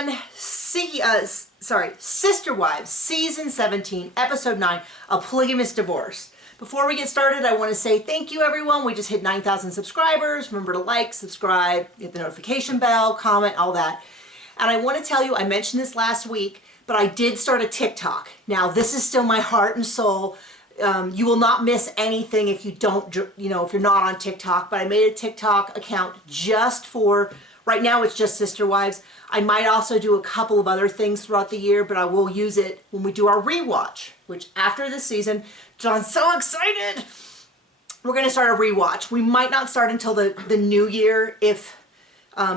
everyone. Sister Wives, Season 17, Episode 9, A Polygamist Divorce. Before we get started, I want to say thank you, everyone. We just hit 9,000 subscribers. Remember to like, subscribe, hit the notification bell, comment, all that. And I want to tell you, I mentioned this last week, but I did start a TikTok. Now, this is still my heart and soul. You will not miss anything if you don't, if you're not on TikTok. But I made a TikTok account just for, right now it's just Sister Wives. I might also do a couple of other things throughout the year, but I will use it when we do our rewatch, which after this season, John's so excited. We're going to start a rewatch. We might not start until the new year if,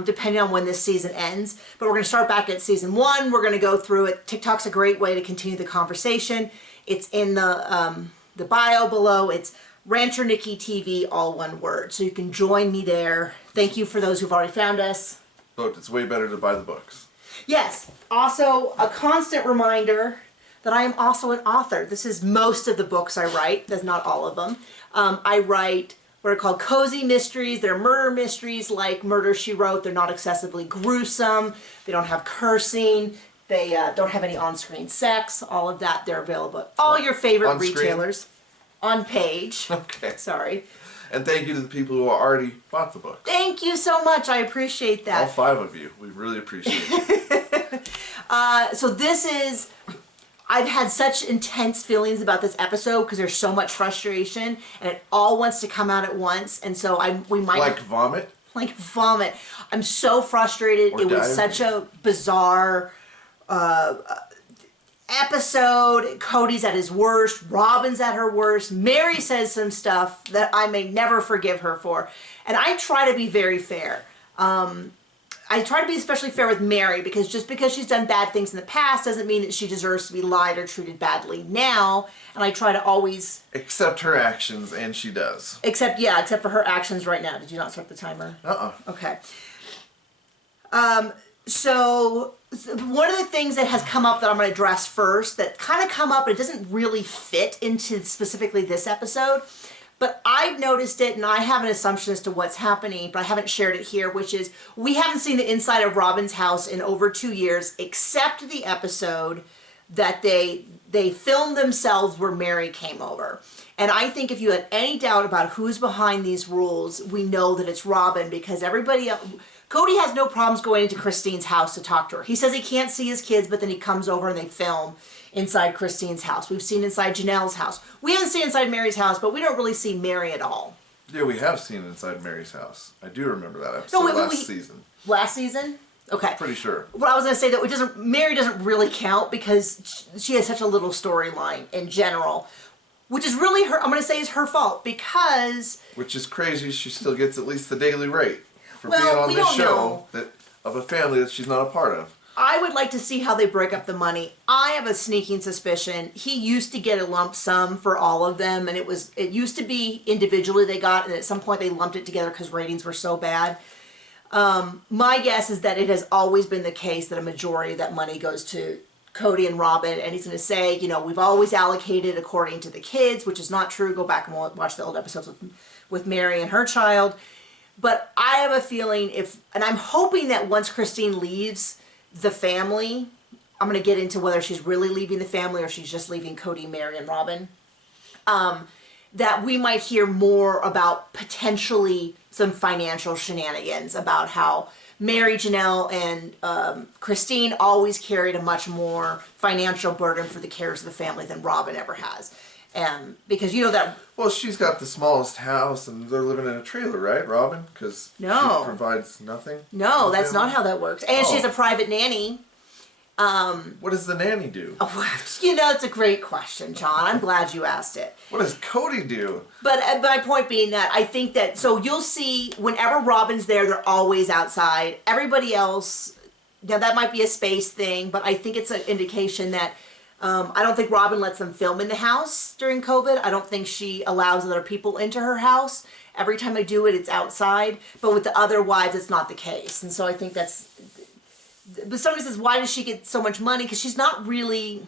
depending on when this season ends, but we're going to start back at season 1. We're going to go through it. TikTok's a great way to continue the conversation. It's in the bio below. It's Rancher Nikki TV, all one word. So you can join me there. Thank you for those who've already found us. But it's way better to buy the books. Yes. Also, a constant reminder that I am also an author. This is most of the books I write. That's not all of them. I write what are called cozy mysteries. They're murder mysteries like Murder, She Wrote. They're not excessively gruesome. They don't have cursing. They don't have any on-screen sex. All of that, they're available at all your favorite retailers. On page. Okay. Sorry. And thank you to the people who already bought the book. Thank you so much. I appreciate that. All 5 of you. We really appreciate it. So this is, I've had such intense feelings about this episode because there's so much frustration and it all wants to come out at once. And so we might... Like vomit? Like vomit. I'm so frustrated. It was such a bizarre episode. Cody's at his worst. Robin's at her worst. Meri says some stuff that I may never forgive her for. And I try to be very fair. I try to be especially fair with Meri because just because she's done bad things in the past doesn't mean that she deserves to be lied or treated badly now. And I try to always... Accept her actions, and she does. Except for her actions right now. Did you not start the timer? Okay. So one of the things that has come up that I'm going to address first that kind of come up, it doesn't really fit into specifically this episode, but I've noticed it and I have an assumption as to what's happening, but I haven't shared it here, which is we haven't seen the inside of Robin's house in over 2 years, except the episode that they filmed themselves where Meri came over. And I think if you had any doubt about who's behind these rules, we know that it's Robin because everybody else... Cody has no problems going into Christine's house to talk to her. He says he can't see his kids, but then he comes over and they film inside Christine's house. We've seen inside Janelle's house. We haven't seen inside Meri's house, but we don't really see Meri at all. Yeah, we have seen inside Meri's house. I do remember that episode last season. Last season? Okay. Pretty sure. Well, I was going to say that Meri doesn't really count because she has such a little storyline in general, which is really I'm going to say is her fault because... Which is crazy. She still gets at least the daily rate. For being on this show of a family that she's not a part of. I would like to see how they break up the money. I have a sneaking suspicion. He used to get a lump sum for all of them, and it used to be individually they got, and at some point they lumped it together because ratings were so bad. My guess is that it has always been the case that a majority of that money goes to Cody and Robin, and he's going to say, we've always allocated according to the kids, which is not true. Go back and watch the old episodes with Meri and her child. But I have a feeling and I'm hoping that once Christine leaves the family, I'm going to get into whether she's really leaving the family or she's just leaving Cody, Meri, and Robin, that we might hear more about potentially some financial shenanigans about how Meri, Janelle, and Christine always carried a much more financial burden for the cares of the family than Robin ever has. Because that... Well, she's got the smallest house and they're living in a trailer, right, Robin? Because she provides nothing? No, that's not how that works. And she's a private nanny. What does the nanny do? It's a great question, John. I'm glad you asked it. What does Cody do? But my point being that I think that... So you'll see whenever Robin's there, they're always outside. Everybody else... Now, that might be a space thing, but I think it's an indication that... I don't think Robin lets them film in the house during COVID. I don't think she allows other people into her house. Every time I do it, it's outside. But with the other wives, it's not the case. And so I think that's... But somebody says, why does she get so much money? Because she's not really...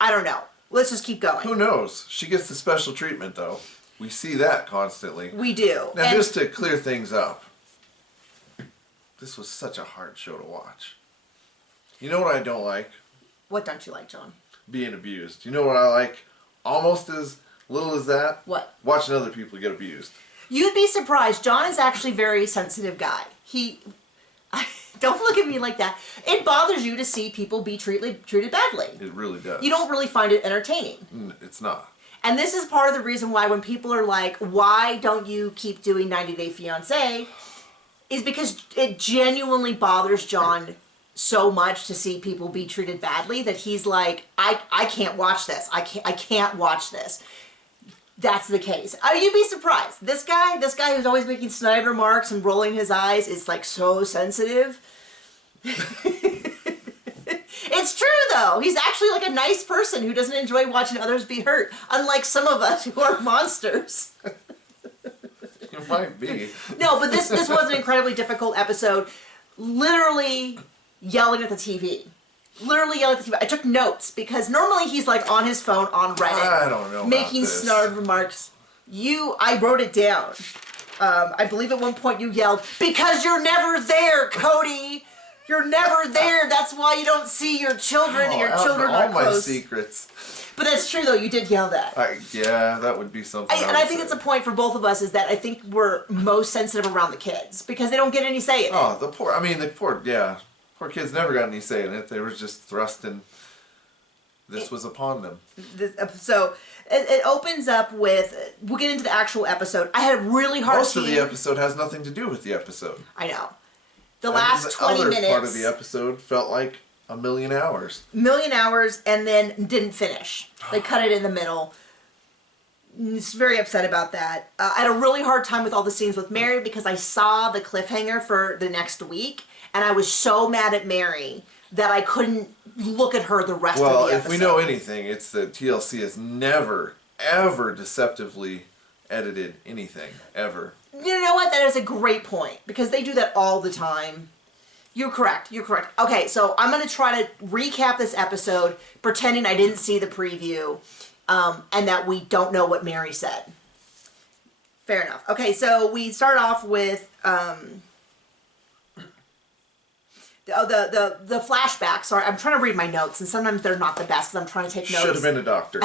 I don't know. Let's just keep going. Who knows? She gets the special treatment, though. We see that constantly. We do. Now, just to clear things up, this was such a hard show to watch. You know what I don't like? What don't you like, John? Being abused. You know what I like? Almost as little as that? What? Watching other people get abused. You'd be surprised. John is actually a very sensitive guy. Don't look at me like that. It bothers you to see people be treated badly. It really does. You don't really find it entertaining. It's not. And this is part of the reason why when people are like, why don't you keep doing 90 Day Fiancé? Is because it genuinely bothers John so much to see people be treated badly that he's like, I can't watch this. I can't watch this. That's the case. You'd be surprised. This guy who's always making snide remarks and rolling his eyes is like so sensitive. It's true though. He's actually like a nice person who doesn't enjoy watching others be hurt, unlike some of us who are monsters. It might be. No, but this was an incredibly difficult episode. Literally yelling at the TV. Literally yelling at the TV. I took notes because normally he's like on his phone on Reddit. I don't know. Making snarled remarks. I wrote it down. I believe at one point you yelled, "Because you're never there, Cody! You're never there. That's why you don't see your children and your children are close." All my secrets. But that's true though, you did yell that. Yeah, that would be something. And I think it's a point for both of us is that I think we're most sensitive around the kids because they don't get any say in it. Oh, the poor kids never got any say in it. They were just thrust in. This was upon them. So it opens up with, we'll get into the actual episode. I had a really hard Most of the episode has nothing to do with the episode. I know. The last 20 minutes. The other part of the episode felt like a million hours. And then didn't finish. They cut it in the middle. It's very upset about that. I had a really hard time with all the scenes with Meri because I saw the cliffhanger for the next week, and I was so mad at Meri that I couldn't look at her the rest of the episode. Well, if we know anything, it's that TLC has never, ever deceptively edited anything, ever. You know what? That is a great point, because they do that all the time. You're correct. Okay, so I'm going to try to recap this episode, pretending I didn't see the preview, and that we don't know what Meri said. Fair enough. Okay, so we start off with the flashback. Sorry, I'm trying to read my notes, and sometimes they're not the best because I'm trying to take notes. Should have been a doctor.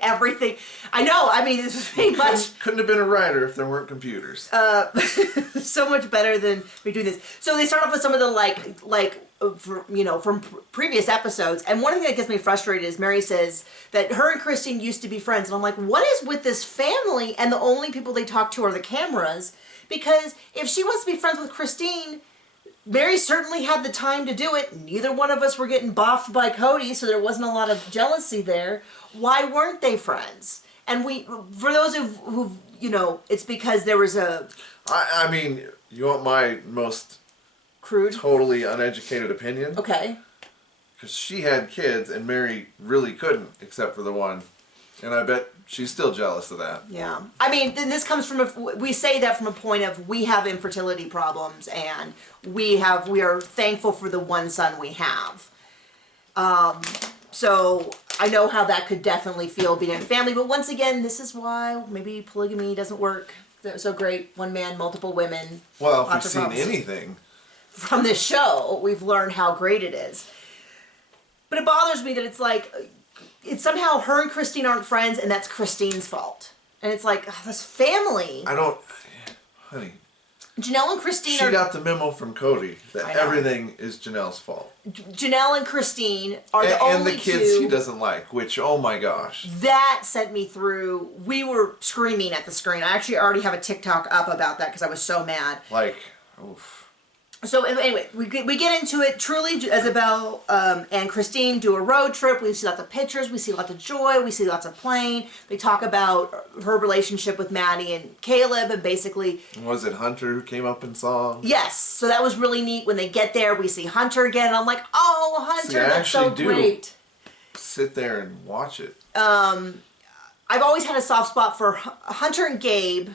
Everything. I know. I mean, it's pretty much. Couldn't have been a writer if there weren't computers. So much better than me doing this. So they start off with some of the from previous episodes, and one thing that gets me frustrated is Meri says that her and Christine used to be friends, and I'm like, what is with this family? And the only people they talk to are the cameras, because if she wants to be friends with Christine, Meri certainly had the time to do it. Neither one of us were getting boffed by Cody, so there wasn't a lot of jealousy there. Why weren't they friends? And for those who it's because there was a... I mean, you want my most... crude? Totally uneducated opinion? Okay. Because she had kids, and Meri really couldn't, except for the one. And I bet she's still jealous of that. Yeah. I mean, then this comes from we say that from a point of we have infertility problems, and we are thankful for the one son we have. So I know how that could definitely feel being in a family, but once again, this is why maybe polygamy doesn't work so great. One man, multiple women. Well, if we've seen anything from this show, we've learned how great it is. But it bothers me that it's somehow her and Christine aren't friends, and that's Christine's fault. And it's like, this family. Honey. Janelle and Christine She got the memo from Cody that everything is Janelle's fault. Janelle and Christine are the only two. And the kids he doesn't like, which, oh my gosh. That sent me through. We were screaming at the screen. I actually already have a TikTok up about that because I was so mad. Oof. So anyway, we get into it. Truly, Isabel and Christine do a road trip. We see lots of pictures. We see lots of joy. We see lots of playing. They talk about her relationship with Maddie and Caleb, and basically... Was it Hunter who came up and saw him? Yes. So that was really neat. When they get there, we see Hunter again, and I'm like, oh, Hunter, that's so great. Sit there and watch it. I've always had a soft spot for Hunter and Gabe.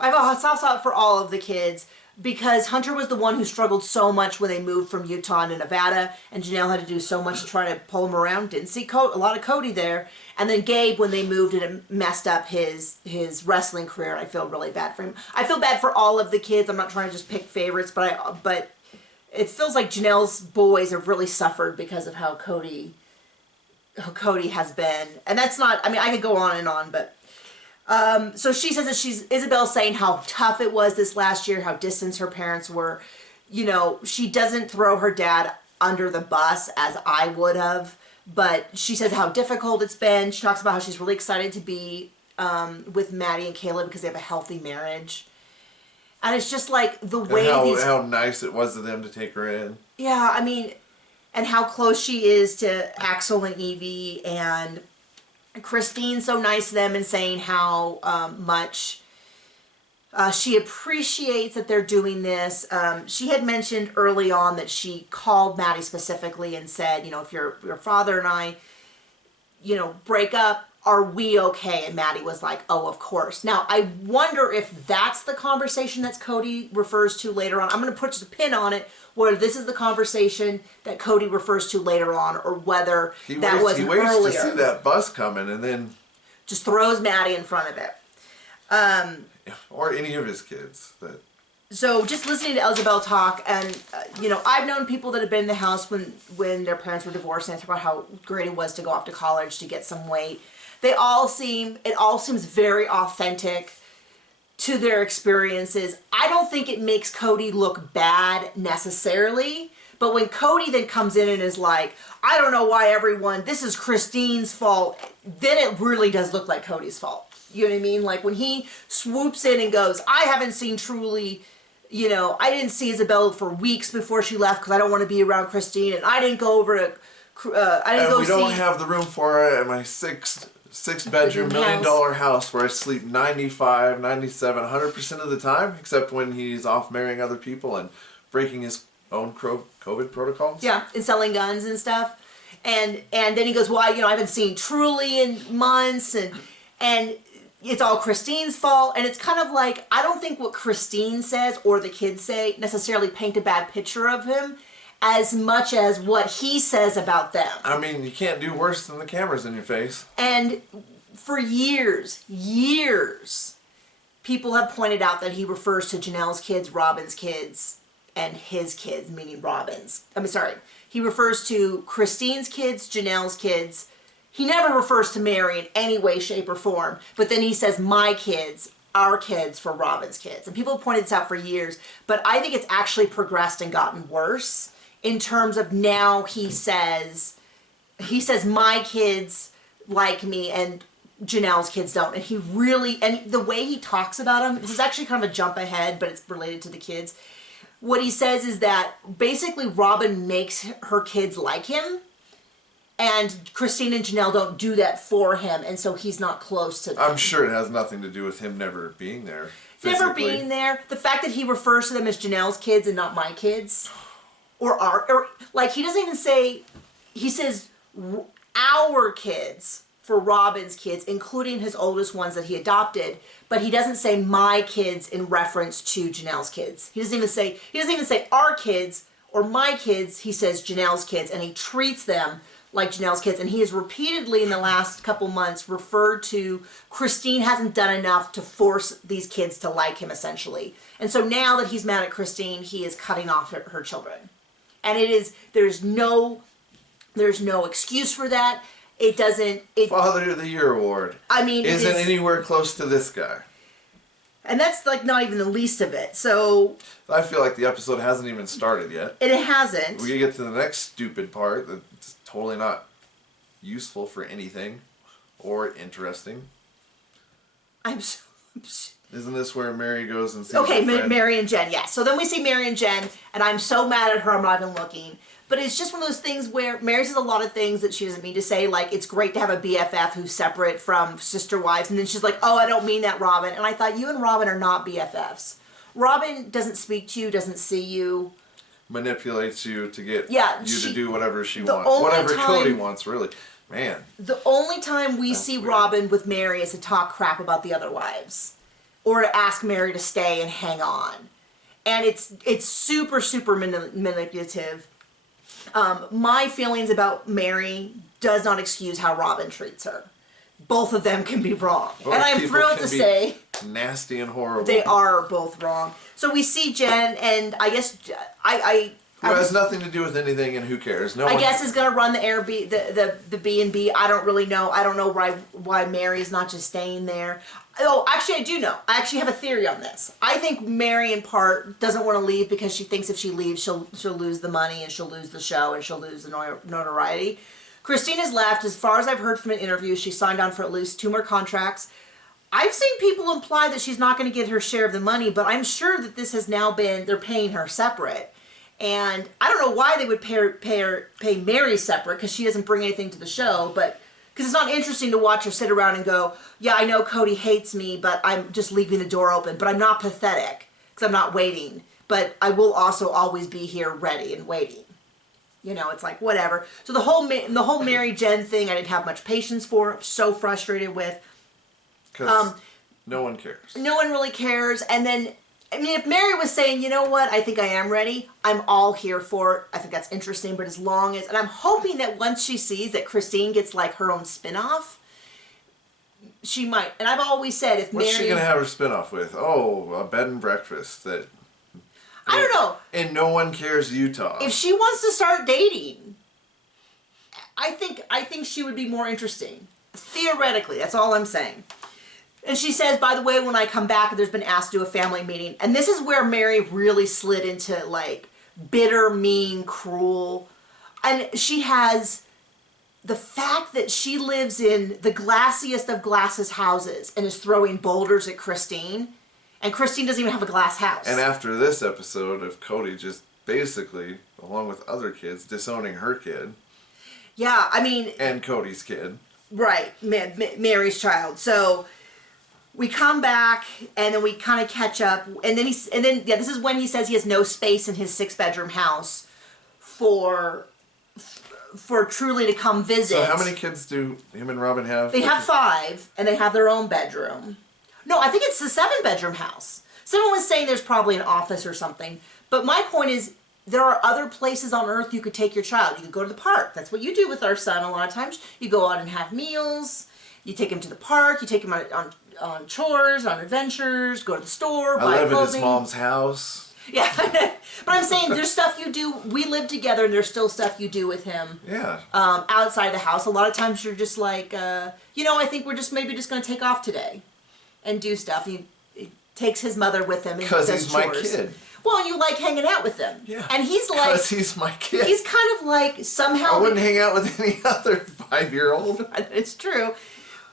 I have a soft spot for all of the kids, because Hunter was the one who struggled so much when they moved from Utah to Nevada, and Janelle had to do so much to try to pull him around. Didn't see a lot of Cody there. And then Gabe, when they moved, and it messed up his wrestling career. I feel really bad for him. I feel bad for all of the kids. I'm not trying to just pick favorites, but it feels like Janelle's boys have really suffered because of how Cody has been. And that's not, I mean, I could go on and on, but so she says that Isabel's saying how tough it was this last year, how distant her parents were. You know, she doesn't throw her dad under the bus as I would have, but she says how difficult it's been. She talks about how she's really excited to be with Maddie and Caleb because they have a healthy marriage. And it's just like the way how nice it was of them to take her in. Yeah, I mean, and how close she is to Axel and Evie, and Christine's so nice to them and saying how much she appreciates that they're doing this. She had mentioned early on that she called Maddie specifically and said, you know, if your father and I, you know, break up, are we okay? And Maddie was like, oh, of course. Now, I wonder if that's the conversation that Cody refers to later on. I'm going to put just a pin on it, where this is the conversation that Cody refers to later on, or whether that was earlier. He waits to see that bus coming and then just throws Maddie in front of it. Or any of his kids. So just listening to Isabel talk, and you know, I've known people that have been in the house when their parents were divorced, and they talk about how great it was to go off to college to get some weight. It all seems very authentic to their experiences. I don't think it makes Cody look bad necessarily, but when Cody then comes in and is like, I don't know why this is Christine's fault, then it really does look like Cody's fault. You know what I mean? Like when he swoops in and goes, I haven't seen Truly, you know, I didn't see Isabel for weeks before she left because I don't want to be around Christine, and I didn't go over to, we don't have the room for her at my six-bedroom, $1 million house where I sleep 95, 97, 100% of the time, except when he's off marrying other people and breaking his own COVID protocols. Yeah, and selling guns and stuff. And then he goes, well, you know, I haven't seen Truly in months, and it's all Christine's fault. And it's kind of like, I don't think what Christine says or the kids say necessarily paint a bad picture of him as much as what he says about them. I mean, you can't do worse than the cameras in your face. And for years, people have pointed out that he refers to Janelle's kids, Robin's kids, and his kids, meaning Robin's. He refers to Christine's kids, Janelle's kids. He never refers to Meri in any way, shape, or form. But then he says, my kids, our kids, for Robin's kids. And people have pointed this out for years. But I think it's actually progressed and gotten worse in terms of now he says, my kids like me and Janelle's kids don't. And and the way he talks about them, this is actually kind of a jump ahead, but it's related to the kids. What he says is that basically Robin makes her kids like him, and Christine and Janelle don't do that for him, and so he's not close to them. I'm sure it has nothing to do with him never being there. Physically. Never being there. The fact that he refers to them as Janelle's kids and not my kids. Or like, he doesn't even say, he says our kids for Robin's kids, including his oldest ones that he adopted, but he doesn't say my kids in reference to Janelle's kids. He doesn't even say our kids or my kids. He says Janelle's kids, and he treats them like Janelle's kids. And he has repeatedly in the last couple months referred to Christine hasn't done enough to force these kids to like him, essentially. And so now that he's mad at Christine, he is cutting off her children. And there's no excuse for that. Father of the Year award. I mean, isn't anywhere close to this guy. And that's like not even the least of it. So I feel like the episode hasn't even started yet. It hasn't. We get to the next stupid part that's totally not useful for anything or interesting. Isn't this where Meri goes and sees her friend? Meri and Jen, yes. So then we see Meri and Jen, and I'm so mad at her, I'm not even looking. But it's just one of those things where Meri says a lot of things that she doesn't mean to say, like, it's great to have a BFF who's separate from sister wives, and then she's like, oh, I don't mean that, Robin. And I thought, you and Robin are not BFFs. Robin doesn't speak to you, doesn't see you. Manipulates you to get you to do whatever she wants. Whatever Cody wants, really. Man. The only time we see Robin with Meri is to talk crap about the other wives. Or to ask Meri to stay and hang on. And it's super, super manipulative. My feelings about Meri does not excuse how Robin treats her. Both of them can be wrong. Both and I'm thrilled to say nasty and horrible. They are both wrong. So we see Jen, and I guess Who has nothing to do with anything, and who cares? No I one guess is going to run the Airbnb, the B&B. I don't really know. I don't know why Mary's not just staying there. Oh, actually, I do know. I actually have a theory on this. I think Meri, in part, doesn't want to leave because she thinks if she leaves, she'll lose the money and she'll lose the show and she'll lose the notoriety. Christine has left. As far as I've heard from an interview, she signed on for at least 2 more contracts. I've seen people imply that she's not going to get her share of the money, but I'm sure that this has now been, they're paying her separate. And I don't know why they would pay Meri separate, because she doesn't bring anything to the show, but because it's not interesting to watch her sit around and go, yeah, I know Cody hates me, but I'm just leaving the door open. But I'm not pathetic, because I'm not waiting. But I will also always be here ready and waiting. You know, it's like, whatever. So the whole Meri Jen thing, I didn't have much patience for. I'm so frustrated with. Because no one cares. No one really cares. And then, I mean, if Meri was saying, you know what, I think I am ready, I'm all here for it. I think that's interesting, but as long as, and I'm hoping that once she sees that Christine gets like her own spin-off, she might. And I've always said if What's she going to have her spin-off with? Oh, a bed and breakfast that... I don't know. And No One Cares Utah. If she wants to start dating, I think she would be more interesting. Theoretically, that's all I'm saying. And she says, by the way, when I come back, there's been asked to do a family meeting. And this is where Meri really slid into, like, bitter, mean, cruel. And she has the fact that she lives in the glassiest of glasses houses and is throwing boulders at Christine. And Christine doesn't even have a glass house. And after this episode of Cody just basically, along with other kids, disowning her kid. Yeah, I mean... And Cody's kid. Right, Meri's child. So... we come back, and then we kind of catch up, and then this is when he says he has no space in his 6-bedroom house for Truly to come visit. So how many kids do him and Robin have? They have 5, and they have their own bedroom. No, I think it's the 7-bedroom house. Someone was saying there's probably an office or something, but my point is, there are other places on earth you could take your child. You could go to the park. That's what you do with our son a lot of times. You go out and have meals. You take him to the park. You take him on chores, on adventures, go to the store, buy clothing. I live at his mom's house. Yeah, but I'm saying there's stuff you do. We live together, and there's still stuff you do with him. Yeah. Outside the house, a lot of times you're just like, you know, I think we're just maybe just going to take off today, and do stuff. He takes his mother with him and he does he's chores. My kid. Well, and you like hanging out with him. Yeah. And he's like, because he's my kid. He's kind of like somehow. I wouldn't hang out with any other 5-year-old. It's true,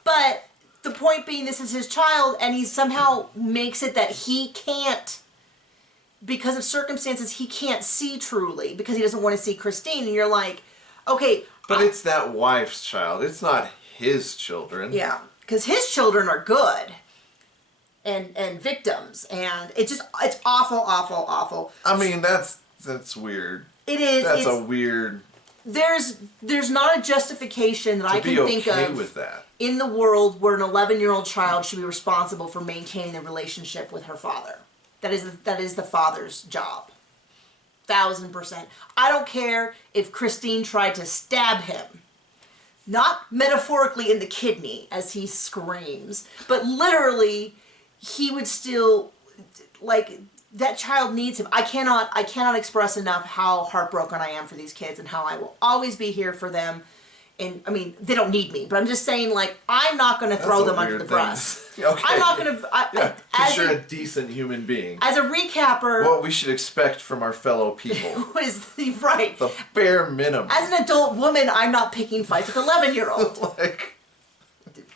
but. The point being, this is his child, and he somehow makes it that he can't, because of circumstances, he can't see Truly, because he doesn't want to see Christine, and you're like, okay. But it's that wife's child. It's not his children. Yeah, because his children are good, and victims, and it's awful, awful, awful. I mean, that's weird. It is. That's a weird... There's not a justification that I can think of with that. In the world where an 11-year-old child should be responsible for maintaining the relationship with her father. That is the father's job. 1000%. I don't care if Christine tried to stab him. Not metaphorically in the kidney as he screams, but literally he would still, like, that child needs him. I cannot express enough how heartbroken I am for these kids and how I will always be here for them. And I mean, they don't need me, but I'm just saying, like, I'm not going to throw them under the bus. Okay. I'm not going to. Yeah, because you're a decent human being. As a recapper, what we should expect from our fellow people is right. The bare minimum. As an adult woman, I'm not picking fights with 11-year-old. Like,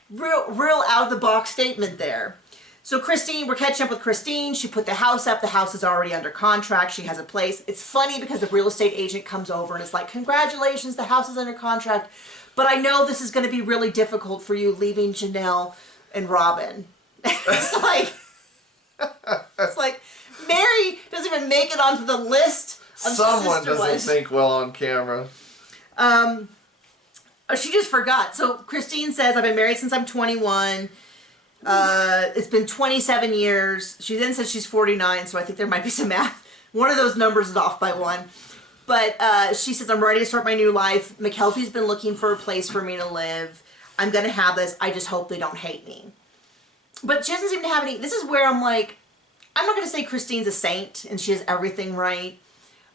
real out of the box statement there. So Christine, we're catching up with Christine. She put the house up. The house is already under contract. She has a place. It's funny because the real estate agent comes over and is like, congratulations, the house is under contract. But I know this is going to be really difficult for you leaving Janelle and Robin. It's like Meri doesn't even make it onto the list of someone doesn't think well on camera. She just forgot. So Christine says, I've been married since I'm 21. It's been 27 years. She then says she's 49, so I think there might be some math. One of those numbers is off by 1. But she says, I'm ready to start my new life. McKelvey's been looking for a place for me to live. I'm going to have this. I just hope they don't hate me. But she doesn't seem to have any... This is where I'm like, I'm not going to say Christine's a saint and she has everything right.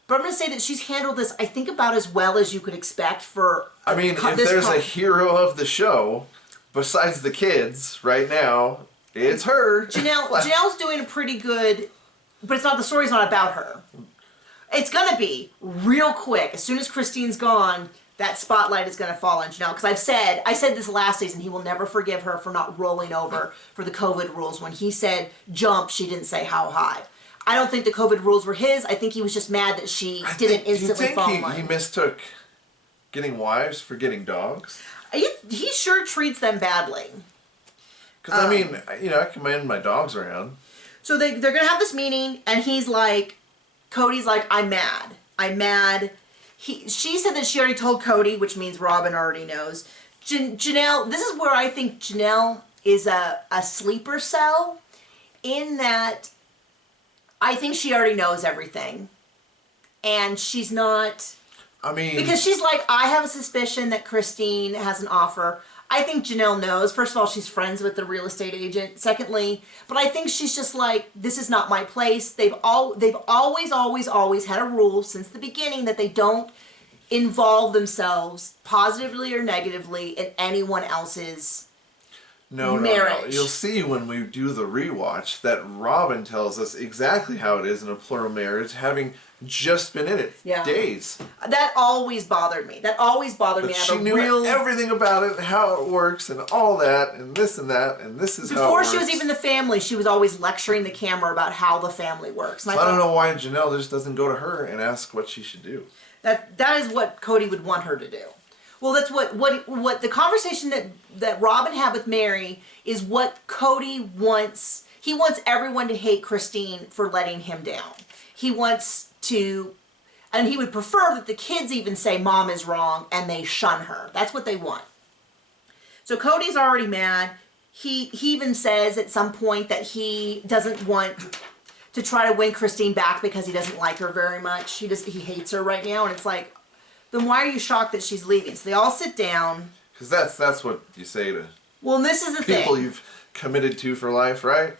But I'm going to say that she's handled this, I think, about as well as you could expect for... I mean, if there's a hero of the show, besides the kids, right now, it's her. Janelle's doing a pretty good... But the story's not about her. It's going to be real quick. As soon as Christine's gone, that spotlight is going to fall on Janelle. Because I said this last season, he will never forgive her for not rolling over for the COVID rules. When he said jump, she didn't say how high. I don't think the COVID rules were his. I think he was just mad that she didn't instantly fall in line. He mistook getting wives for getting dogs? He sure treats them badly. Because, I mean, I commend my dogs around. So they're going to have this meeting, and he's like, Cody's like, I'm mad. I'm mad. She said that she already told Cody, which means Robin already knows. Janelle, this is where I think Janelle is a sleeper cell, in that I think she already knows everything. And she's not... I mean... Because she's like, I have a suspicion that Christine has an offer. I think Janelle knows. First of all, she's friends with the real estate agent. Secondly, but I think she's just like, this is not my place. They've always had a rule since the beginning that they don't involve themselves positively or negatively in anyone else's marriage. No. You'll see when we do the rewatch that Robin tells us exactly how it is in a plural marriage, having just been in it days. That always bothered me. But she knew everything about it, how it works, and all that, and this and that, and this is how it works. Before she was even the family, she was always lecturing the camera about how the family works. And I don't know why Janelle just doesn't go to her and ask what she should do. That is what Cody would want her to do. Well, that's what the conversation that Robin had with Meri is what Cody wants. He wants everyone to hate Christine for letting him down. He wants to, and he would prefer that the kids even say mom is wrong and they shun her. That's what they want. So Cody's already mad. He even says at some point that he doesn't want to try to win Christine back because he doesn't like her very much. He hates her right now, and it's like, then why are you shocked that she's leaving? So they all sit down. Because that's what you say to this is the people thing. You've committed to for life, right?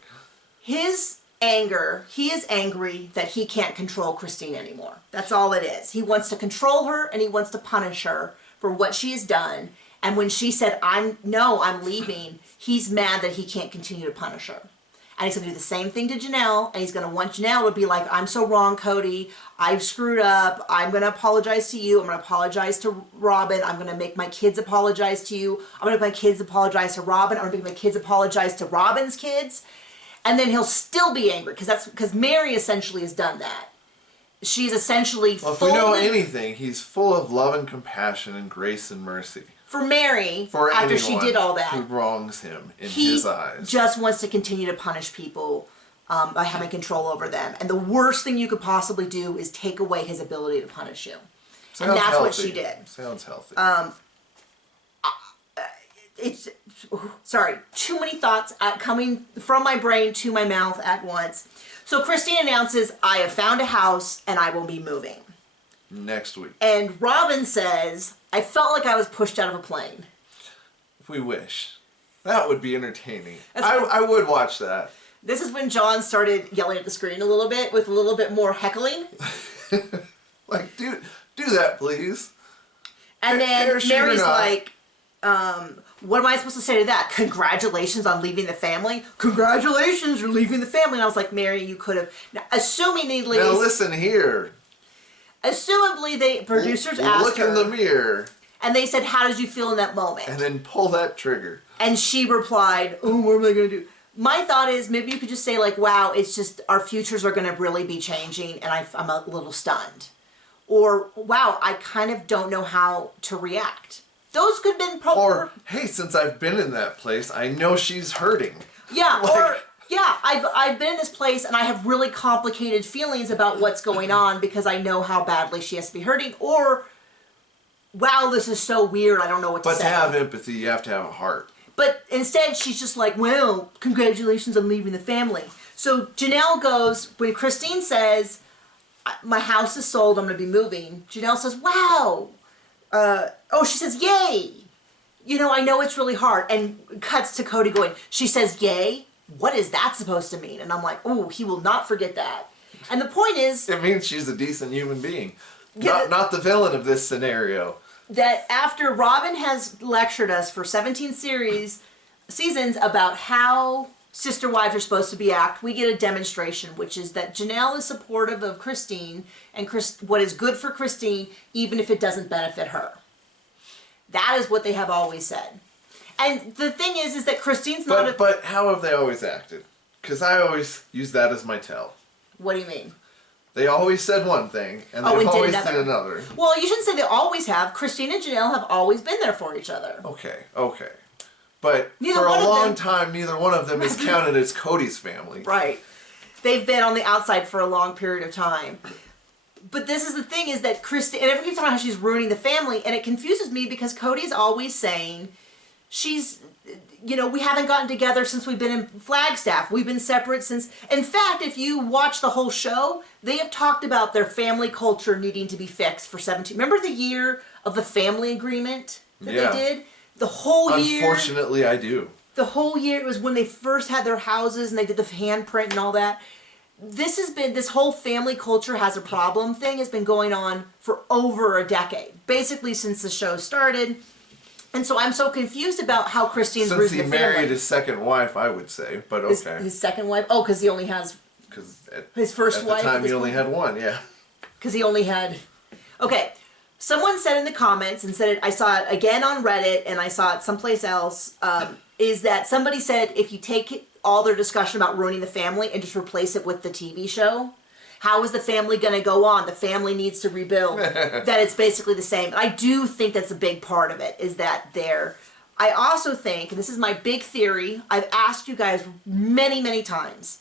He is angry that he can't control Christine anymore. That's all it is. He wants to control her, and he wants to punish her for what she has done. And when she said, I'm leaving, he's mad that he can't continue to punish her. And he's going to do the same thing to Janelle, and he's going to want Janelle to be like, I'm so wrong, Cody. I've screwed up. I'm going to apologize to you. I'm going to apologize to Robin. I'm going to make my kids apologize to you. I'm going to make my kids apologize to Robin. I'm going to make my kids apologize to Robin's kids. And then he'll still be angry, because Meri essentially has done that. She's essentially if we know anything, he's full of love and compassion and grace and mercy. For Meri, after she did all that, who wrongs him in his eyes, he just wants to continue to punish people by having control over them. And the worst thing you could possibly do is take away his ability to punish you. And that's what she did. Sounds healthy. Too many thoughts coming from my brain to my mouth at once. So Christine announces, I have found a house and I will be moving. Next week. And Robin says, I felt like I was pushed out of a plane. If we wish. That would be entertaining. I would watch that. This is when John started yelling at the screen a little bit with a little bit more heckling. Like, do that, please. And then Meri's like, what am I supposed to say to that? Congratulations on leaving the family? Congratulations, you're leaving the family. And I was like, Meri, you could have... Now, assumingly... Now listen here. Assumably, the producers asked her... Look in the mirror. And they said, how did you feel in that moment? And then pull that trigger. And she replied, oh, what am I going to do? My thought is, maybe you could just say, like, wow, it's just, our futures are going to really be changing, and I'm a little stunned. Or, wow, I kind of don't know how to react. Those could have been probably... Or, hey, since I've been in that place, I know she's hurting. Yeah, or... Yeah, I've been in this place and I have really complicated feelings about what's going on because I know how badly she has to be hurting. Or, wow, this is so weird, I don't know what to say. But to have empathy, you have to have a heart. But instead, she's just like, well, congratulations on leaving the family. So Janelle goes, when Christine says, my house is sold, I'm going to be moving, Janelle says, wow. She says, yay. I know it's really hard. And cuts to Cody going, she says, yay? What is that supposed to mean? And I'm like, oh, he will not forget that. And the point is... It means she's a decent human being. Yeah, Not the villain of this scenario. That after Robin has lectured us for 17 seasons about how sister wives are supposed to be act, we get a demonstration, which is that Janelle is supportive of Christine and what is good for Christine, even if it doesn't benefit her. That is what they have always said. And the thing is that Christine's not But how have they always acted? Because I always use that as my tell. What do you mean? They always said one thing, and they've always did another. Well, you shouldn't say they always have. Christine and Janelle have always been there for each other. Okay. But for a long time, neither one of them is counted as Cody's family. Right. They've been on the outside for a long period of time. But this is the thing, is that Christine, and everybody keeps talking about how she's ruining the family, and it confuses me because Cody's always saying she's, we haven't gotten together since we've been in Flagstaff. We've been separate since, in fact, if you watch the whole show, they have talked about their family culture needing to be fixed for 17. Remember the year of the family agreement that they did? The whole year. Unfortunately, I do. The whole year, it was when they first had their houses and they did the handprint and all that. This whole family culture has a problem thing has been going on for over a decade. Basically since the show started. And so I'm so confused about how Christine's ruining the family. Since he married his second wife, I would say, but okay. His second wife? Oh, because he only has... his first wife? At the time, he only had one, yeah. Because he only had... Okay. Someone said in the comments, and said it, I saw it again on Reddit, and I saw it someplace else, is that somebody said if you take all their discussion about ruining the family and just replace it with the TV show, how is the family going to go on? The family needs to rebuild. That it's basically the same. And I do think that's a big part of it, is that I also think, and this is my big theory, I've asked you guys many times,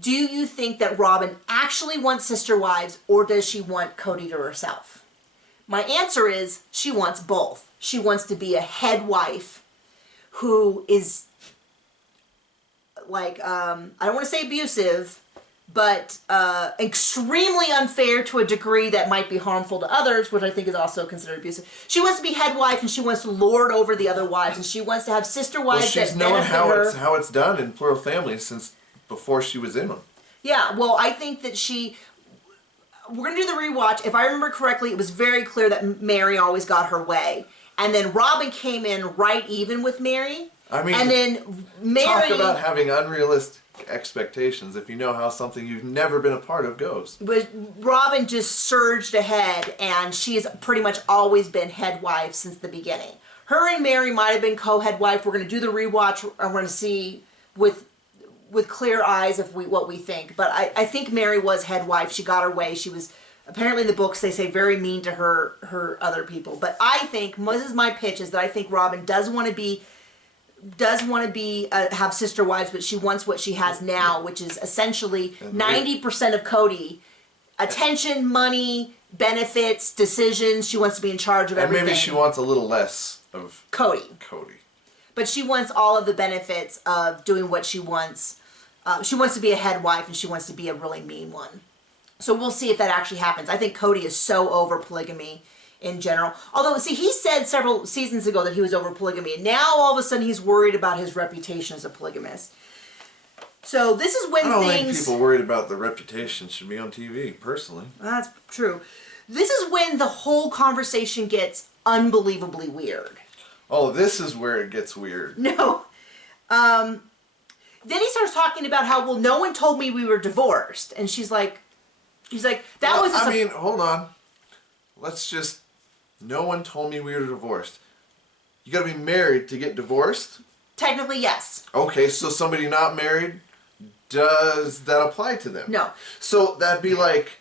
do you think that Robin actually wants sister wives, or does she want Cody to herself? My answer is she wants both. She wants to be a head wife who is like, I don't want to say abusive, but extremely unfair to a degree that might be harmful to others, which I think is also considered abusive. She wants to be head wife, and she wants to lord over the other wives, and she wants to have sister wives that benefit her. She's known how it's done in plural families since before she was in them. Yeah, well, I think that we're going to do the rewatch. If I remember correctly, it was very clear that Meri always got her way. And then Robin came in right even with Meri. I mean, and then Meri... Talk about having unrealistic expectations if you know how something you've never been a part of goes. But Robin just surged ahead, and she's pretty much always been head wife since the beginning. Her and Meri might have been co-head wife. We're going to do the rewatch, and we're going to see with clear eyes of what we think. But I think Meri was head wife. She got her way. She was, apparently in the books they say, very mean to her other people. But I think, this is my pitch, is that I think Robin does want to have sister wives, but she wants what she has now, which is essentially 90% of Cody. Attention, money, benefits, decisions. She wants to be in charge of everything. And maybe she wants a little less of Cody. But she wants all of the benefits of doing what she wants. She wants to be a head wife, and she wants to be a really mean one. So we'll see if that actually happens. I think Cody is so over polygamy in general. Although, see, he said several seasons ago that he was over polygamy, and now all of a sudden he's worried about his reputation as a polygamist. So this is when I don't think people worried about their reputation should be on TV, personally. That's true. This is when the whole conversation gets unbelievably weird. Oh, this is where it gets weird. No. Then he starts talking about how, well, no one told me we were divorced. And he's like, I mean, hold on. No one told me we were divorced. You gotta be married to get divorced? Technically, yes. Okay, so somebody not married, does that apply to them? No. So that'd be like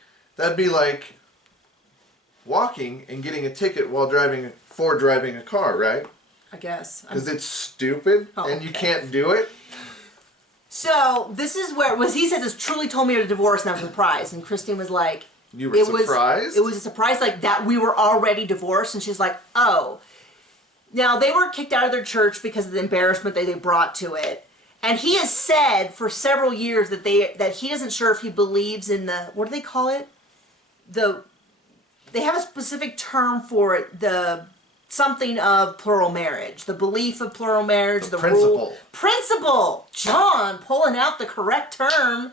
walking and getting a ticket while driving a car, right? I guess. Because it's stupid and you can't do it. So this is where he says it's truly told me to divorce, and I was surprised. And Christine was like, "You were surprised?" It was a surprise, like that we were already divorced, and she's like, "Oh." Now they were kicked out of their church because of the embarrassment that they brought to it, and he has said for several years that he isn't sure if he believes in the, what do they call it? They have a specific term for it. Something of plural marriage, the belief of plural marriage, the principle. Rule. Principle. John pulling out the correct term.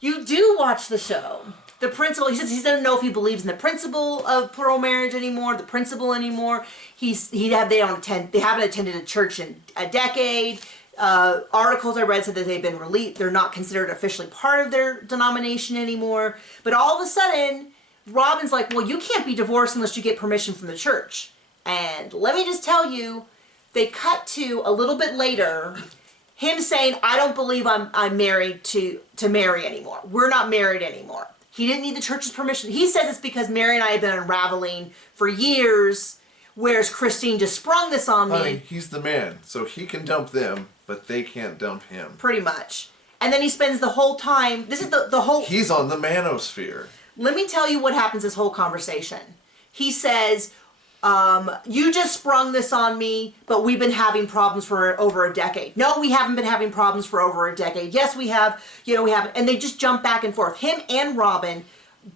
You do watch the show. The principle, he says he doesn't know if he believes in the principle of plural marriage anymore, the principle anymore. They haven't attended a church in a decade. Articles I read said that they've been released. They're not considered officially part of their denomination anymore. But all of a sudden, Robin's like, well, you can't be divorced unless you get permission from the church. And let me just tell you, they cut to a little bit later, him saying, I don't believe I'm married to Meri anymore. We're not married anymore. He didn't need the church's permission. He says it's because Meri and I have been unraveling for years, whereas Christine just sprung this on me. Honey, he's the man, so he can dump them, but they can't dump him. Pretty much. And then he spends the whole time, this is the whole... He's on the manosphere. Let me tell you what happens this whole conversation. He says, you just sprung this on me, but we've been having problems for over a decade. No, we haven't been having problems for over a decade. Yes, we have. We haven't. And they just jump back and forth. Him and Robin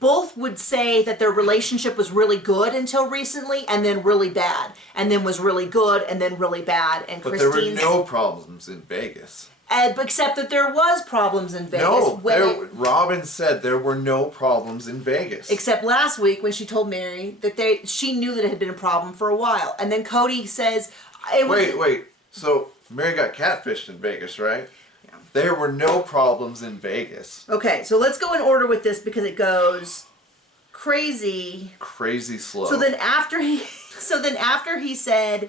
both would say that their relationship was really good until recently, and then really bad. And then was really good, and then really bad. And but there were no problems in Vegas. Except that there was problems in Vegas. No, Robin said there were no problems in Vegas. Except last week when she told Meri that she knew that it had been a problem for a while. And then Cody says... Wait. So Meri got catfished in Vegas, right? Yeah. There were no problems in Vegas. Okay, so let's go in order with this because it goes crazy. Crazy slow. So then after he said...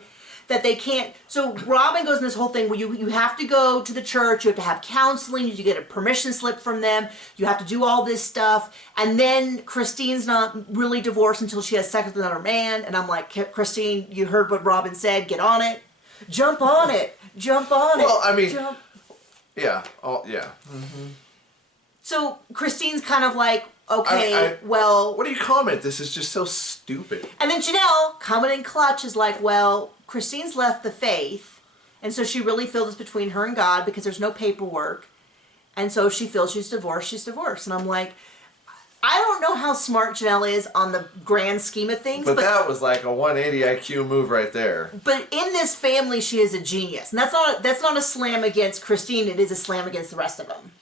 that they can't, so Robin goes in this whole thing where you have to go to the church, you have to have counseling, you get a permission slip from them, you have to do all this stuff, and then Christine's not really divorced until she has sex with another man, and I'm like, Christine, you heard what Robin said, get on it, jump on it, Well, I mean, yeah, Mm-hmm. So Christine's kind of like, okay, well... What do you comment? This is just so stupid. And then Janelle, coming in clutch, is like, well, Christine's left the faith, and so she really feels it's between her and God because there's no paperwork, and so she feels she's divorced. And I'm like, I don't know how smart Janelle is on the grand scheme of things. But that was like a 180 IQ move right there. But in this family, she is a genius. And that's not a slam against Christine. It is a slam against the rest of them.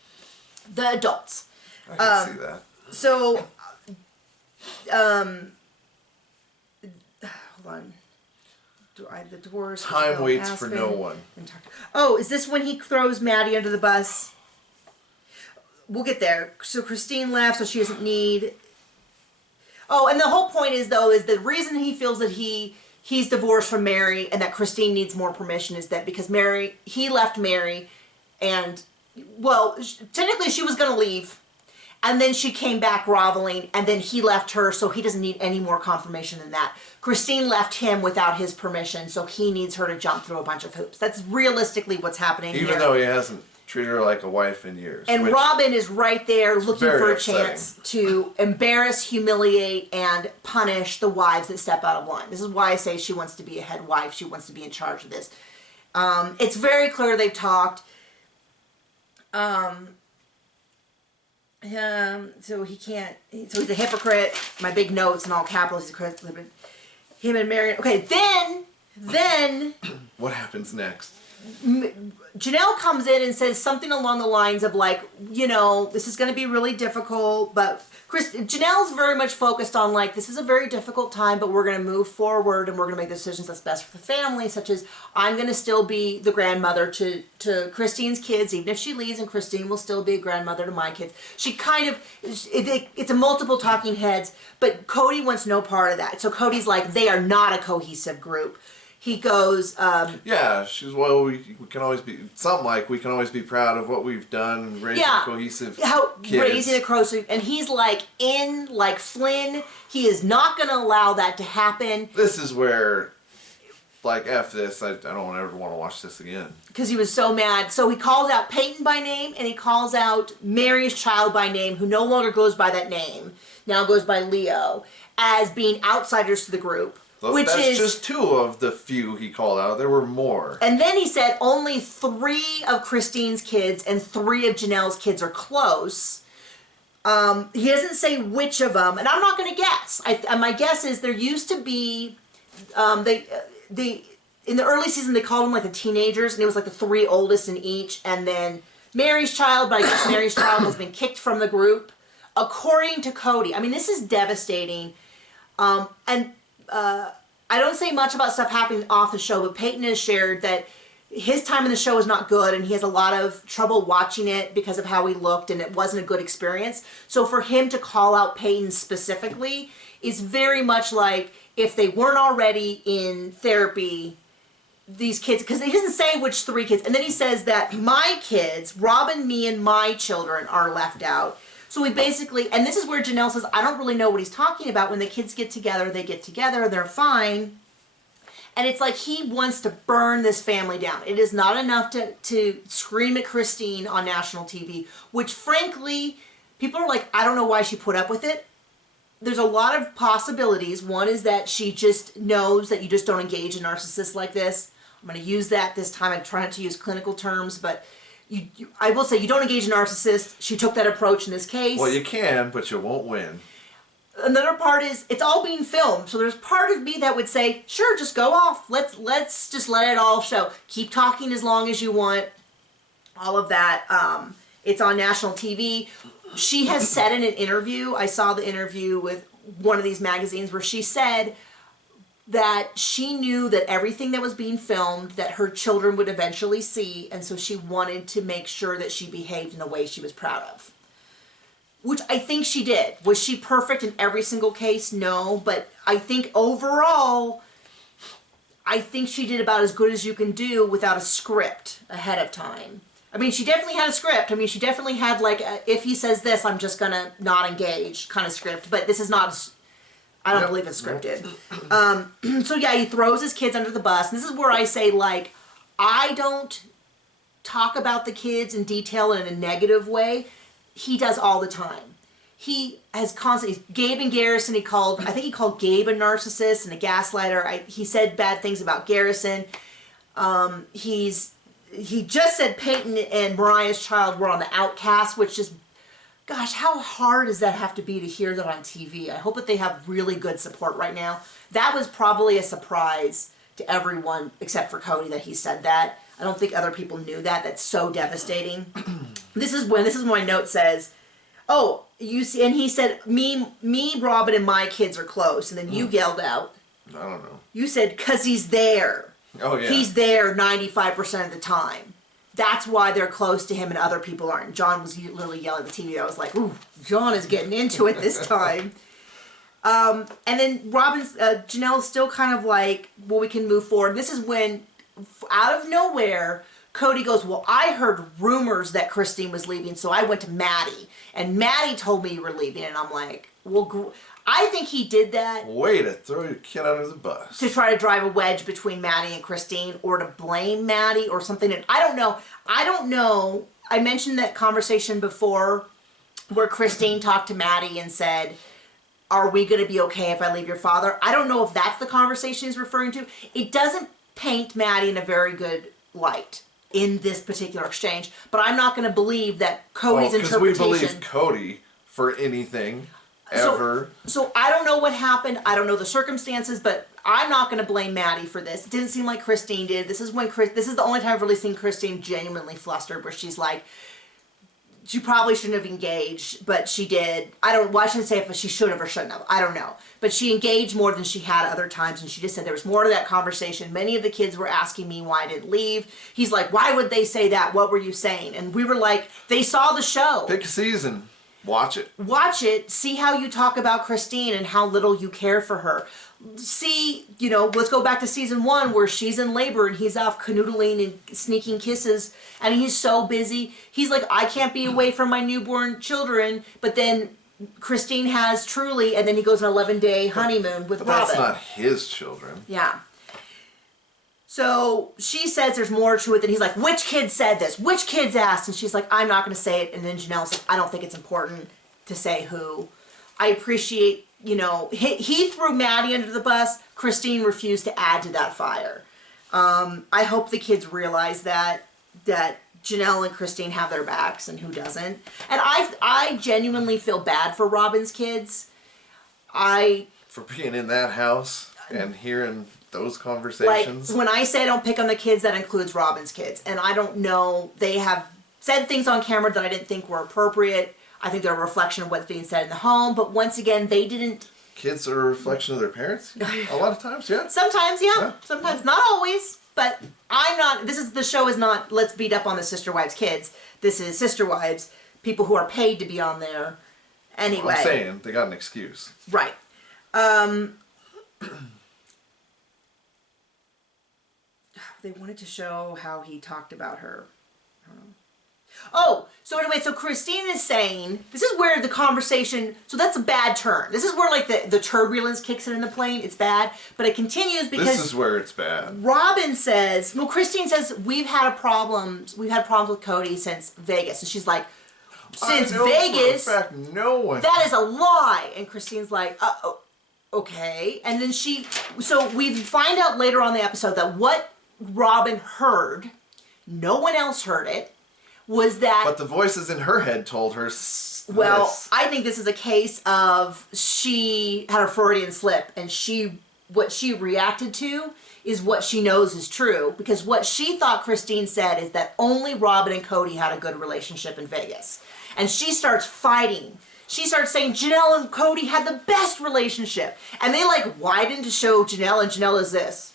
The adults. I can see that. So, hold on. The divorce. Time waits for no one. Oh, is this when he throws Maddie under the bus? We'll get there. So Christine left, so she doesn't need... Oh, and the whole point is, though, is the reason he feels that he's divorced from Meri and that Christine needs more permission is that because he left Meri and, well, technically she was going to leave. And then she came back groveling, and then he left her, so he doesn't need any more confirmation than that. Christine left him without his permission, so he needs her to jump through a bunch of hoops. That's realistically what's happening here. Even though he hasn't treated her like a wife in years. And Robin is right there looking for a chance to embarrass, humiliate, and punish the wives that step out of line. This is why I say she wants to be a head wife. She wants to be in charge of this. It's very clear they've talked. So he can't, so he's a hypocrite. My big notes and all capitals, he's a hypocrite. Him and Meri, okay, then what happens next? Janelle comes in and says something along the lines of like, this is going to be really difficult, but Janelle's very much focused on like, this is a very difficult time, but we're going to move forward and we're going to make the decisions that's best for the family, such as I'm going to still be the grandmother to Christine's kids, even if she leaves, and Christine will still be a grandmother to my kids. She kind of, it's a multiple talking heads, but Cody wants no part of that. So Cody's like, they are not a cohesive group. He goes, yeah, she's, well, we can always be, something like, we can always be proud of what we've done and raising cohesive kids. Raising a cohesive, and he's like, like Flynn, he is not going to allow that to happen. This is where, like, F this, I don't ever want to watch this again. Because he was so mad. So he calls out Peyton by name, and he calls out Meri's child by name, who no longer goes by that name, now goes by Leo, as being outsiders to the group. That's just 2 of the few he called out. There were more. And then he said only 3 of Christine's kids and 3 of Janelle's kids are close. He doesn't say which of them, and I'm not going to guess. My guess is there used to be, in the early season they called them like the teenagers, and it was like the 3 oldest in each, and then Meri's child, but I guess Meri's child has been kicked from the group. According to Cody, I mean, this is devastating. I don't say much about stuff happening off the show, but Peyton has shared that his time in the show was not good, and he has a lot of trouble watching it because of how he looked, and it wasn't a good experience. So for him to call out Peyton specifically is very much like if they weren't already in therapy, these kids, because he doesn't say which 3 kids, and then he says that my kids, Robin, me, and my children are left out. So we basically, and this is where Janelle says, I don't really know what he's talking about. When the kids get together, they're fine. And it's like he wants to burn this family down. It is not enough to scream at Christine on national TV, which frankly, people are like, I don't know why she put up with it. There's a lot of possibilities. One is that she just knows that you just don't engage a narcissist like this. I'm going to use that this time. I'm trying to use clinical terms, but I will say you don't engage a narcissist. She took that approach in this case. Well, you can, but you won't win. Another part is it's all being filmed, so there's part of me that would say, sure, just go off. Let's just let it all show. Keep talking as long as you want. All of that. It's on national TV. She has said in an interview, I saw the interview with one of these magazines where she said that she knew that everything that was being filmed that her children would eventually see, and so she wanted to make sure that she behaved in a way she was proud of. Which I think she did. Was she perfect in every single case? No, but I think overall, I think she did about as good as you can do without a script ahead of time. I mean, she definitely had a script. I mean, she definitely had like, if he says this, I'm just gonna not engage kind of script, but this is not, I don't believe it's scripted. So yeah, he throws his kids under the bus. And this is where I say, like, I don't talk about the kids in detail in a negative way. He does all the time. He has constantly, Gabe and Garrison, I think he called Gabe a narcissist and a gaslighter. He said bad things about Garrison. He just said Peyton and Mariah's child were on the outcast, which is, gosh, how hard does that have to be to hear that on TV? I hope that they have really good support right now. That was probably a surprise to everyone except for Cody that he said that. I don't think other people knew that. That's so devastating. This is when my note says, oh, you see, and he said, me, Robin, and my kids are close. And then you yelled out. I don't know. You said, 'cause he's there. Oh, yeah. He's there 95% of the time. That's why they're close to him and other people aren't. John was literally yelling at the TV. I was like, ooh, John is getting into it this time. And then Janelle's still kind of like, well, we can move forward. This is when, out of nowhere, Cody goes, well, I heard rumors that Christine was leaving, so I went to Maddie. And Maddie told me you were leaving. And I'm like, well, I think he did that. Way to throw your kid under the bus. To try to drive a wedge between Maddie and Christine, or to blame Maddie or something. And I don't know. I mentioned that conversation before where Christine talked to Maddie and said, are we going to be okay if I leave your father? I don't know if that's the conversation he's referring to. It doesn't paint Maddie in a very good light in this particular exchange, but I'm not going to believe that Cody's interpretation. Because we believe Cody for anything, ever. So I don't know what happened. I don't know the circumstances, but I'm not going to blame Maddie for this. It didn't seem like Christine did. This is the only time I've really seen Christine genuinely flustered, where she's like, she probably shouldn't have engaged, but she did. Well, I shouldn't say if she should have or shouldn't have. I don't know. But she engaged more than she had other times, and she just said there was more to that conversation. Many of the kids were asking me why I didn't leave. He's like, why would they say that? What were you saying? And we were like, they saw the show. Pick a season. Watch it. Watch it. See how you talk about Christine and how little you care for her. See, let's go back to season 1 where she's in labor and he's off canoodling and sneaking kisses, and he's so busy. He's like, I can't be away from my newborn children, but then Christine has Truly, and then he goes on an 11-day honeymoon with Robin. That's not his children. Yeah. So she says there's more to it than he's like, which kid said this? Which kids asked? And she's like, I'm not going to say it. And then Janelle says, I don't think it's important to say who. I appreciate, he threw Maddie under the bus. Christine refused to add to that fire. I hope the kids realize that Janelle and Christine have their backs and who doesn't. And I genuinely feel bad for Robin's kids. For being in that house and hearing those conversations. Like, when I say don't pick on the kids, that includes Robin's kids. And I don't know, they have said things on camera that I didn't think were appropriate. I think they're a reflection of what's being said in the home, but once again, they didn't... Kids are a reflection of their parents? A lot of times, yeah. Sometimes, yeah. Sometimes, not always, but I'm not... the show is not, let's beat up on the Sister Wives kids. This is Sister Wives, people who are paid to be on there. Anyway. Well, I'm saying, they got an excuse. Right. They wanted to show how he talked about her. I don't know. Oh, so anyway, so Christine is saying, this is where the conversation, so that's a bad turn. This is where like the turbulence kicks in the plane. It's bad, but it continues because... This is where it's bad. Robin says, well, Christine says, we've had problems with Cody since Vegas. And she's like, since Vegas, for a fact, no one... That is a lie. And Christine's like, okay. And then so we find out later on in the episode that what Robin heard, no one else heard it, was that... But the voices in her head told her Well, this. I think this is a case of she had a Freudian slip, and what she reacted to is what she knows is true, because what she thought Christine said is that only Robin and Cody had a good relationship in Vegas. And she starts fighting. She starts saying Janelle and Cody had the best relationship. And they like widen to show Janelle, and Janelle is this.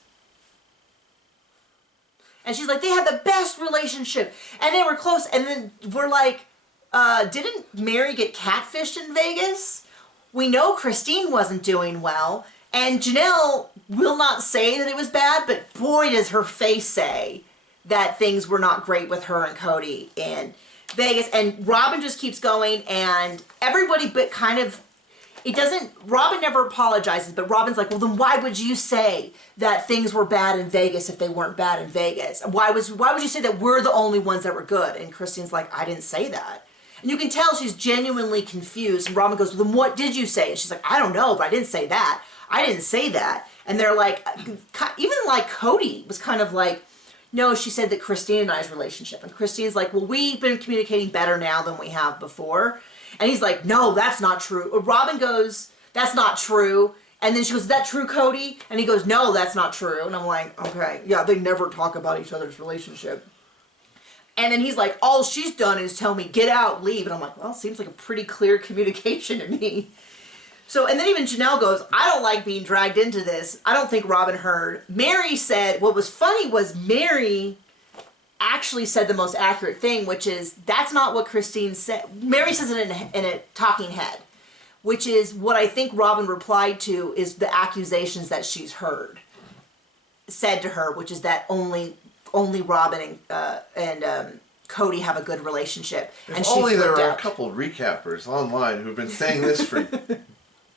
And she's like, they had the best relationship. And they were close. And then we're like, didn't Meri get catfished in Vegas? We know Christine wasn't doing well. And Janelle will not say that it was bad, but boy does her face say that things were not great with her and Cody in Vegas. And Robin just keeps going, and everybody but kind of... Robin never apologizes, but Robin's like, well, then why would you say that things were bad in Vegas if they weren't bad in Vegas? Why would you say that we're the only ones that were good? And Christine's like, I didn't say that. And you can tell she's genuinely confused. And Robin goes, well, then what did you say? And she's like, I don't know, but I didn't say that. I didn't say that. And they're like, even like Cody was kind of like, no, she said that Christine and I's relationship. And Christine's like, well, we've been communicating better now than we have before. And he's like, no, that's not true. Or Robin goes, that's not true. And then she goes, is that true, Cody? And he goes, no, that's not true. And I'm like, okay, yeah, they never talk about each other's relationship. And then he's like, all she's done is tell me, get out, leave. And I'm like, well, seems like a pretty clear communication to me. So, and then even Janelle goes, I don't like being dragged into this. I don't think Robin heard. Meri said, what was funny was Meri actually said the most accurate thing, which is, that's not what Christine said. Meri says it in a talking head, which is what I think Robin replied to is the accusations that she's heard said to her, which is that only Robin and Cody have a good relationship. If and she only there flipped were out. a couple recappers online who've been saying this for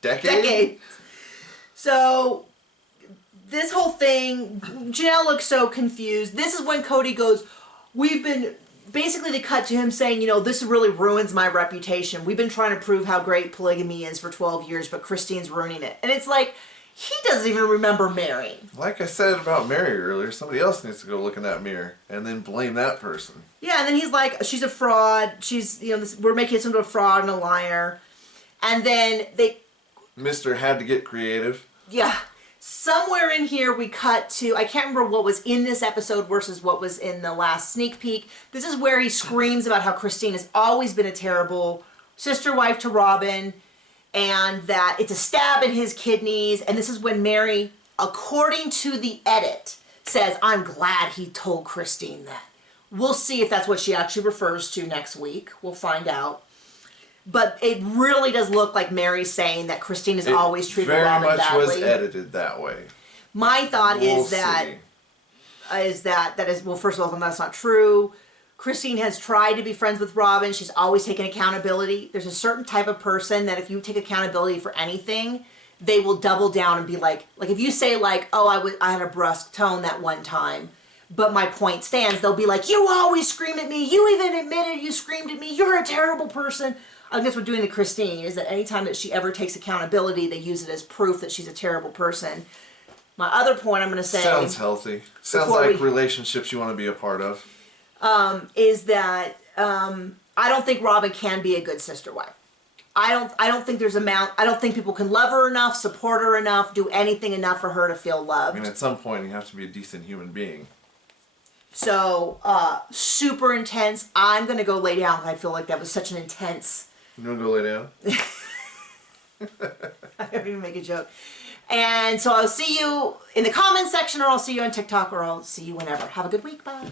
decades. Decades. So this whole thing, Janelle looks so confused. This is when Cody goes, basically they cut to him saying, this really ruins my reputation. We've been trying to prove how great polygamy is for 12 years, but Christine's ruining it. And it's like, he doesn't even remember Meri. Like I said about Meri earlier, somebody else needs to go look in that mirror and then blame that person. Yeah, and then he's like, she's a fraud. She's, we're making it into a fraud and a liar. And then Mr. had to get creative. Yeah. Somewhere in here we cut to, I can't remember what was in this episode versus what was in the last sneak peek. This is where he screams about how Christine has always been a terrible sister wife to Robin, and that it's a stab in his kidneys. And this is when Meri, according to the edit, says, I'm glad he told Christine that. We'll see if that's what she actually refers to next week. We'll find out. But it really does look like Meri's saying that Christine has always treated Robin badly. Very much was edited that way. My thought is that, well, first of all, that's not true. Christine has tried to be friends with Robin. She's always taken accountability. There's a certain type of person that if you take accountability for anything, they will double down and be like if you say like, oh, I had a brusque tone that one time, but my point stands, they'll be like, you always scream at me. You even admitted you screamed at me. You're a terrible person. I think that's what we're doing to Christine, is that anytime that she ever takes accountability, they use it as proof that she's a terrible person. My other point I'm going to say... Sounds healthy. Sounds like relationships you want to be a part of. Is that I don't think Robin can be a good sister wife. I don't think I don't think people can love her enough, support her enough, do anything enough for her to feel loved. I mean, at some point you have to be a decent human being. So, super intense. I'm going to go lay down. I feel like that was such an intense. You want to go lay down? I didn't even make a joke. And so I'll see you in the comments section, or I'll see you on TikTok, or I'll see you whenever. Have a good week. Bye.